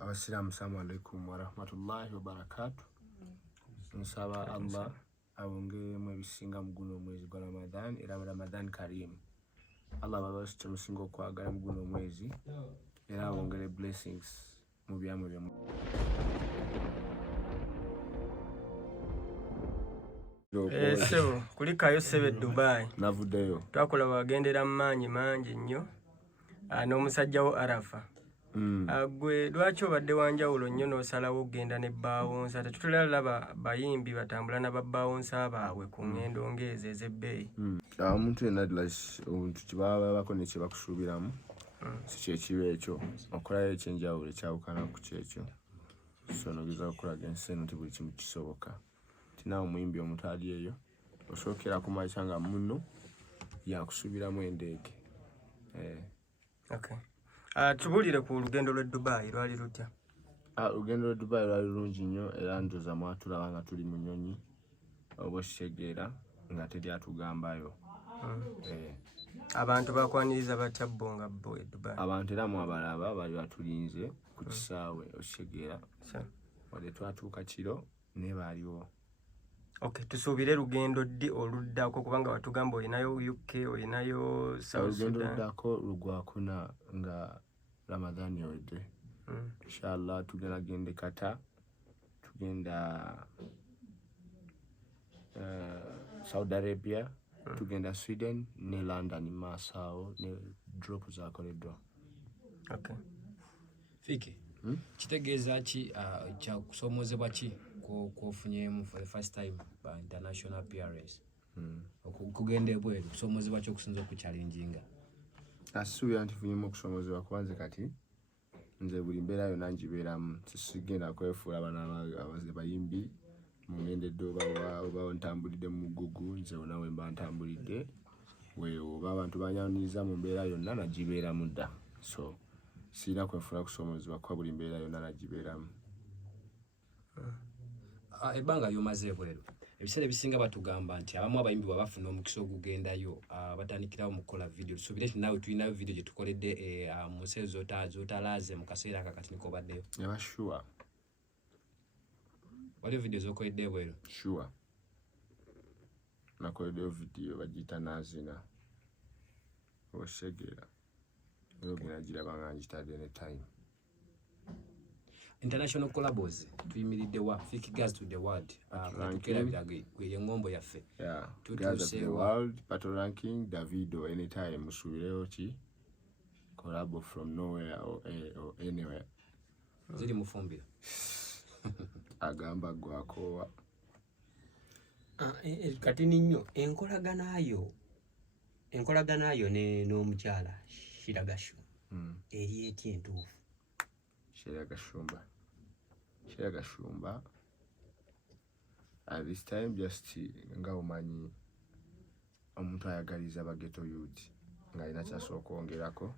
Abasiramu assalamu alaikum wa rahmatullahi wa barakatuh. Nsaba Allah abongeremu ebisinga mu guno omwezi gwa Ramadan era Ramadan Karim. Allah babashe tumusinga okwagala mu guno omwezi era abongere blessings mu byamu byamu. Sebo kulikayo sebe Dubai Navuddeyo twakola wagendera manyi mangi nnyo n'omusajja wo Arafa. Gwe lwaki obadde wanjawulo nnyo n'osalawo ogenda ne baawonsa? Tetutera laba bayimbi batambula n'ababaawonsa baabwe ku ngendo ng'ezo ez'ebbeeyi. Omuntu yenna obuntu kibabako ne kye bakusuubiramu si kyekiba ekyo, okolayo ekyenjawulo ekyawukana ku kyekyo. So nogeza okulaga ensi eno nti buli kimu kisoboka. Tinaawe omuyimbi omuntu ali eyo osookera kumakya nga munno yakusuubiramu endeeke. Okay. Tubulire ku lugendo lw'e Dubai lwali lutya? Olugendo lw'e Dubai lwali lulungi nnyo era ndoza mwatulaba nga tuli mu nnyonyi oba okitegeera nga teri atugambayo. Abantu bakwaniriza batya bo nga bo e Dubai? Abantu era mwabalaba bali batulinze ku kisaawe okitegeera wadde twatuuka kiro naye baaliwo. Okay, tusuubire lugendo ddi oluddako kubanga watugamba olinayo UK, olinayo South Sudan? Olugendo luddako lugwakuna nga Ramadan yawedde. Inshallah tugenda gende Qatar, tugenda Saudi Arabia, tugenda Sweden ne London Masao ne drop zakoleddwa. Okay. Fiki, kitegeeza ki kya kusoomozebwa ki kwofunyemu for the first time by international PRS? Okugenda ebweru kusoomozebwa ki okusinza okuchallenginga? Asuubira nti funyemu okusoomozebwa kubanze kati nze buli mbeera yonna ngibeeramu, sigenda kwefuula abaana bayimbi mungendedde oba ntambulidde mu mugugu nze wonna we mba ntambulidde weewo oba abantu banyaniriza mu mbeera yonna nagibeeramu dda. So sirina kwefuula kusoomozebwa kuba buli mbeera yonna nagibeeramu. Ebbanga lyomaze ebweru ebiseera ebisinga batugamba nti abamu abayimbi bwe bafuna omukisa ogugendayo batandikirawo mu kukola video. Tusuubire nti naawe tulinayo video gye tukoledde mu nsi z'otalaaze mu kaseera akakati niko obaddeyo? Eba sure. Waliwo video z'okoledde ebweru? Sure. Nakoleddeyo video bagiyita Naazina. Osegeera. Eyo gena giraba nga ngitadde ne time. International collabos tuyimiridde wa Fik Gaza to the world. Tukera birage kwe ngombo yaffe. Yeah. Gaza to the world, battle ranking, Davido anytime musubireyo ki collab from nowhere or anywhere. Ziri mufumbira. Agamba gwako. Kati ninyo enkolagana ayo ne n'omukyala Sheilah Gashumba. Eri eti entuufu? Sheilah Gashumba at this time just nga omanyi omuntu ayagaliza bageto youth nga ina kyasooka okwongerako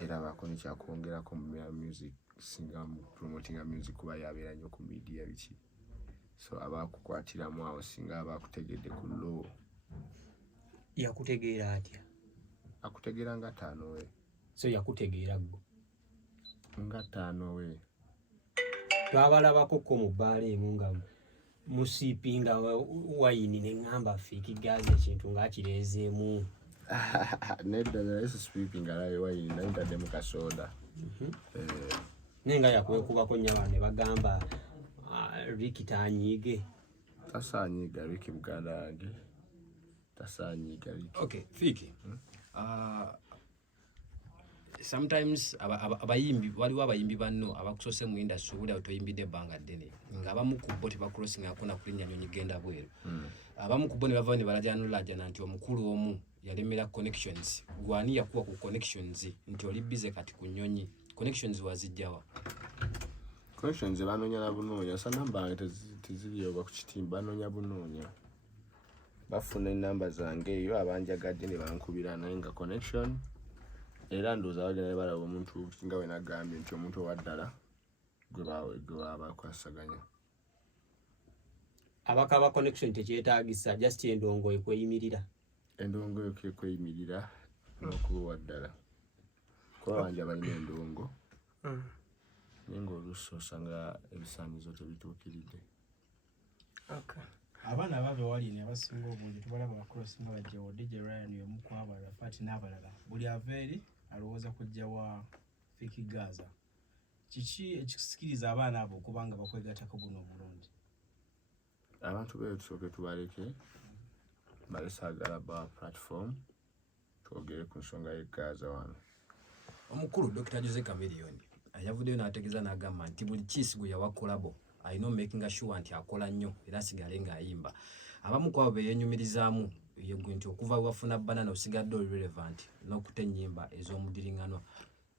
era bako ne kyakwongerako mu music singa mu promoting music kuba yabeera nnyo ku media biki. So abakukwatiramu awo singa abakutegedde ku low. Yakutegeera atya? Akutegeera nga taano we. So yakutegeera gwo? Nga taano we. Twabalabako ko mu bbaala emu nga musiipinga wayini ne ngamba Fik Gaza ekintu ng'akireezeemu. Nedda naye sipiiping alaye wayini naye ntaddemu kasoda. Naye nga yakwekubako nnyo abantu ne bagamba Ricky taanyiige. Tasaanyiiga Ricky muganda wange. Tasaanyiiga Ricky. Okay, Fiki. Sometimes abayimbi waliwo abayimbi banno abakusose mu industry buli otoyimbidde ebbanga ddene nga abamu ku bo tebacrossing akona kulinnya nnyonyi genda bweru. Abamu ku bo ne bava ne balajanulajana nti omukulu omu yalemera connections. Gwani yakuwa ku connections nti oli busy kati ku nnyonyi. Connections wazijjawa? Connections banoonya na bunoonya. Sa namba teziriyoba ku kitimba banoonya bunoonya. Bafuna enamba zange eyo abanjagadde ne bankubira naye nga connection. Era ndooza bagenda balaba omuntu nga we nagambye nti omuntu owaddala gwe bakwasaganya. Abakaba connection tekyetaagisa just endongo ekweyimirira. Endongo ekweyimirira n'okuba owaddala. Kuba banja balina endongo. oluusi osanga ebisaanyizo tebituukiridde. Okay. Abaana abava wali ne abasinga obungi tubalaba bakrosi nga bajja wa DJ Ryan y'omu ku abalala Fati n'abalala buli aveeri alowooza kujja wa Fik Gaza. Kiki ekisikiriza abaana abo okubanga bakwegattako buno obulungi? Abantu beeyo tusooke tubaleke balesaagala ba platform twogere ku nsonga y'e Gaza wano. Omukulu Dr. Jose Chameleone yavuddeyo n'ategeeza n'agamba nti buli kiisi gwe yawa kolabo alina making sure nti akola nnyo era asigale ng'ayimba. Abamu ku abo beyenyumirizaamu yegwe nti okuva wafuna banana osigadde relevant n'okuta ennyimba ez'omuddiringanwa.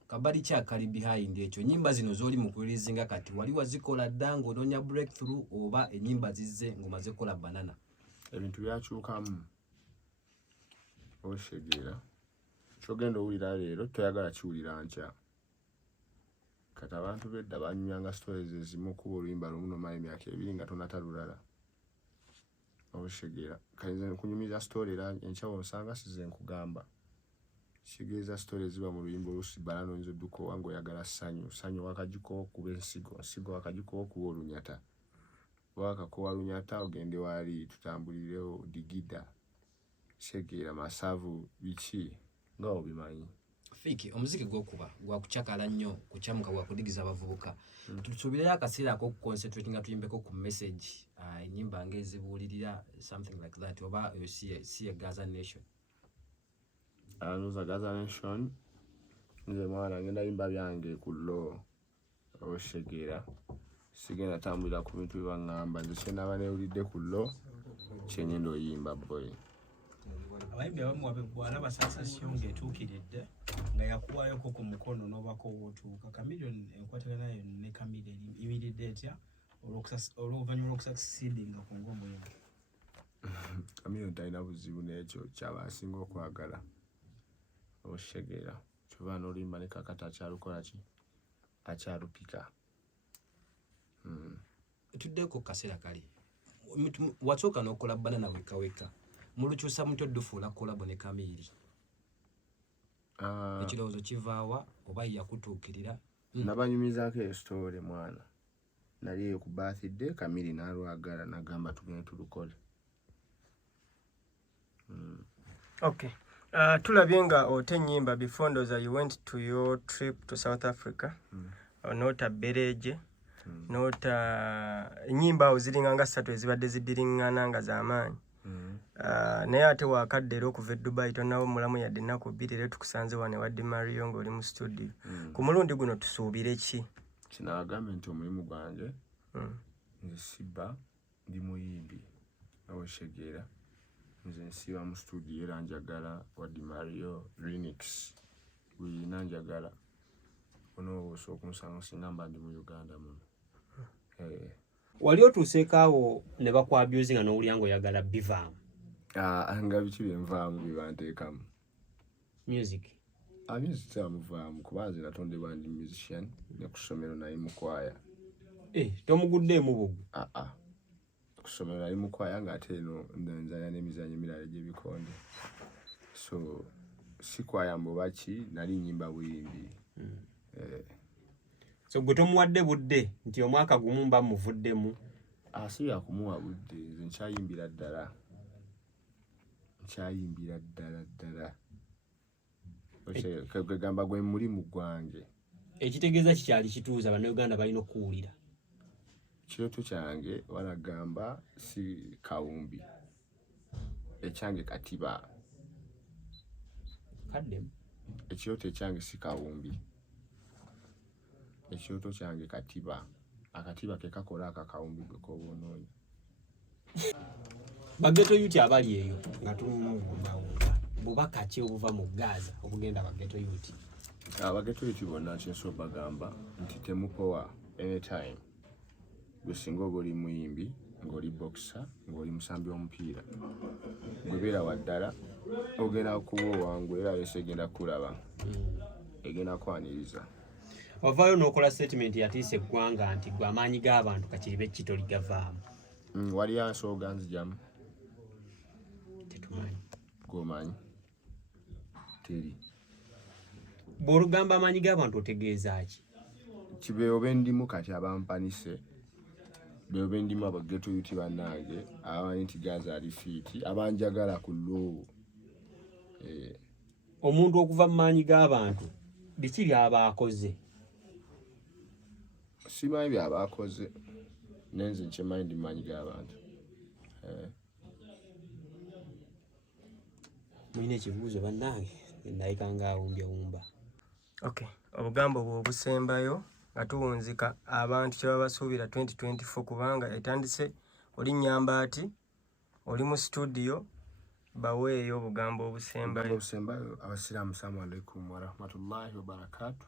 Kabali kyakali behind ekyo nnyimba zino z'oli mu kurilizinga kati wali wazikola dda ng'onoonya breakthrough oba ennyimba zizze ng'omaze kola banana? Ebintu byakyukamu oshegeera kyogenda owulira leero toyagala kiwulira nkya. Kati abantu bedda banyumyanga stories ezimu kuba oluyimba lumu nomala emyaka 2 nga tonatalulala oshegeera. Kayinza kunyumiza story era enkya wonsanga size nkugamba kitegeeza story ziba mu luyimba oluusi balana oyinza odduka ng'oyagala ssanyu wakagiko kuba ensigo wakagiko kuba olunyata wakakowa lunyata ogende wali tutambulirewo digida shegeera masavu biki nga obimanyi. Fiki omuziki gw'okuba gwakucakala nnyo kukyamuka gwakudigiza abavubuka. Tusuubireyo akaseera ak'okuconcentrate nga tuyimbeko ku message ennyimba ng'ezibuulirira something like that oba si a Gaza Nation. Anoza Gaza Nation nze mwana ngenda yimba byange ku law oshegeera sigenda tambulira ku bintu byebaŋŋamba nze kyenaba neewulidde ku law kyenyenda oyimba boy. Abayimbi abamu wabala sensation ng'etuukiridde nga yakuwaayoko ku mukono n'obako wootuuka. Chameleone enkwatagana nayo ne Chameleone emiridde etya olw'oluvannyuma lw'okusucceedinga ku ngombo yo? Chameleone talina buzibu n'ekyo kyaba asinga okwagala oshegeera kyova n'oluyimba ne kakata akyalukola ki akyalupika. Tuddeko kaseera kali wasooka n'okola banana wekaweka mulukyusa mutyo dufuula kolabo ne Kamiri. Ekirowoozo kivaawa oba yakutuukirira? Nabanyumizaako esitoole mwana nali eyo ku birthday Kamiri n'alwagala n'agamba tugende tulukole. Okay. Tulabye nga ote ennyimba before ndoza you went to your trip to South Africa. Nota Bereje. Nota ennyimba awo ziringa nga 3 ezibadde ziddiringana nga z'amaanyi. Naye ate wakadde era okuva e Dubai tonawo mulamu yadde ennaku 2 era tukusanze wano ewadde Mario ng'oli mu studio. Ku mulundi guno tusuubire ki? Kinabagambe nti omulimu gwange nze sibba ndi muyimbi oshegeera nze nsiba mu studio era njagala wadde Mario remix bwina njagala onoobuusa okunsanga singa mba ndi mu Uganda muno. Wali otuuseeko awo ne bakwabyuzi nga n'owulira ng'oyagala bivaamu? Nga biki byenvaamu byebanteekamu music? Music kyamuvaamu kuba nze natondebwa ndi musician ne ku ssomero naye mu kwaya. Tomuguddeemu bugu? Ku ssomero nali mu kwaya ng'ate eno nzanya n'emizannyo emirala gy'ebikonde so si kwaya mbubaki nali nnyimba buyimbi. So gwe tomuwadde budde nti omwaka gumu mba muvuddemu? Si yakumuwa budde nze nkyayimbira ddala ddala kwegamba gwe mulimu gwange. Ekitegeeza kikyali kituuza bannayuganda balina okuwulira. Kirooto kyange wanagamba si kawumbi ekyange katiba. Kaddemu Ekirooto ekyange si kawumbi ekirooto kyange katiba. Akatiba ke kakola akakawumbi gwe koba onoonya. Bageto yuti abali eyo nga tumubawuga bubaka ki obuva mu Gaza obugenda bageto yuti? Abageto yuti bonna kinsoba bagamba nti temupowa anytime. Gwe singa oba oli muyimbi ng'oli boxer ng'oli musambi w'omupiira gwe beera waddala ogenda kuba owangu era yose egenda kulaba egenda kwaniriza. Wavaayo n'okola statement yatiisa eggwanga nti gwe amaanyi g'abantu kakiribe kitoli gavaamu. Wali ansooga nzijamu? Tetumanyi. Gw'omanyi? Teri. Bw'olugamba amaanyi g'abantu otegeeza ki? kibeewo bendimu kati abampanise beewo bendimu abageto yuti bannange abamanyi nti Gaza ali fiiti abanjagala ku lowo. Omuntu okuva mu maanyi g'abantu biki byaba akoze? Simanyi byaba akoze nenze nkimanyi ndi mu maanyi g'abantu. Mulina ekibuuzo bannange? Nayika ng'awumbya. Okay, obugambo bwe obusembayo nga tuwunzika abantu kye babasuubira 2024 kubanga etandise oli nnyamba ati oli mu studio baweeyo obugambo obusembayo. Abasiraamu assalamu alaikum wa rahmatullahi wa barakatuh.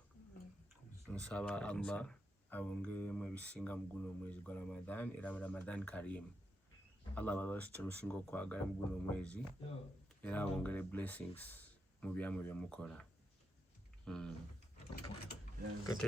Nsaba Allah abongeremu ebisinga mu guno omwezi gwa Ramadan era Ramadan Karim. Allah babasite musinga okwagala mu guno omwezi era abongere blessings mu byamu bye mukola. Good.